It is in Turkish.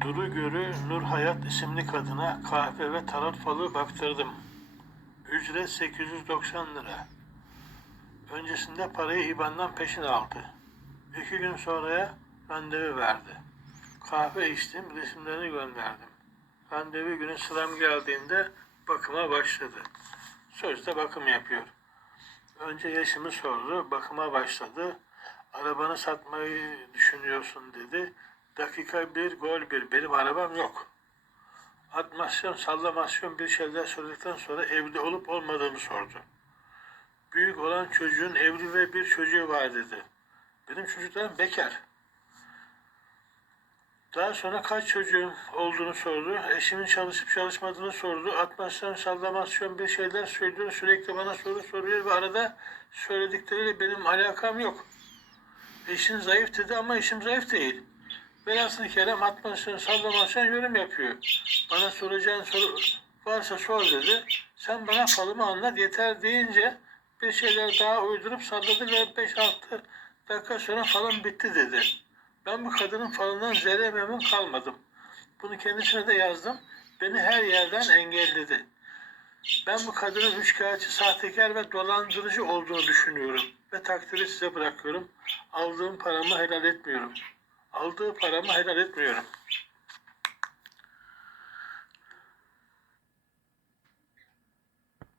Duru Görü Nur Hayat isimli kadına kahve ve tarot falı baktırdım. Ücret 890 lira. Öncesinde parayı IBAN'dan peşin aldı. İki gün sonraya randevu verdi. Kahve içtim, resimlerini gönderdim. Randevu günü sıram geldiğinde bakıma başladı. Sözde bakım yapıyor. Önce yaşımı sordu, bakıma başladı. Arabanı satmayı düşünüyorsun dedi. Dakika bir, gol bir. Benim arabam yok. Atmasyon, sallamasyon bir şeyler söyledikten sonra evli olup olmadığımı sordu. Büyük olan çocuğun evli ve bir çocuğu var dedi. Benim çocuklarım bekar. Daha sonra kaç çocuğum olduğunu sordu. Eşimin çalışıp çalışmadığını sordu. Atmasyon, sallamasyon bir şeyler söylüyor. Sürekli bana soru soruyor ve arada söyledikleriyle benim alakam yok. Eşin zayıf dedi ama eşim zayıf değil. Velhasıl kerem atmasyon, sallamasyon yorum yapıyor. Bana soracağın soru varsa sor dedi. Sen bana falımı anlat yeter deyince bir şeyler daha uydurup salladı ve 5-6 dakika sonra falım bitti dedi. Ben bu kadının falından zerre memnun kalmadım. Bunu kendisine de yazdım. Beni her yerden engelledi. Ben bu kadının üçkağıtçı, sahtekar ve dolandırıcı olduğunu düşünüyorum. Ve takdiri size bırakıyorum. Aldığım paramı helal etmiyorum. Aldığı paramı helal etmiyorum.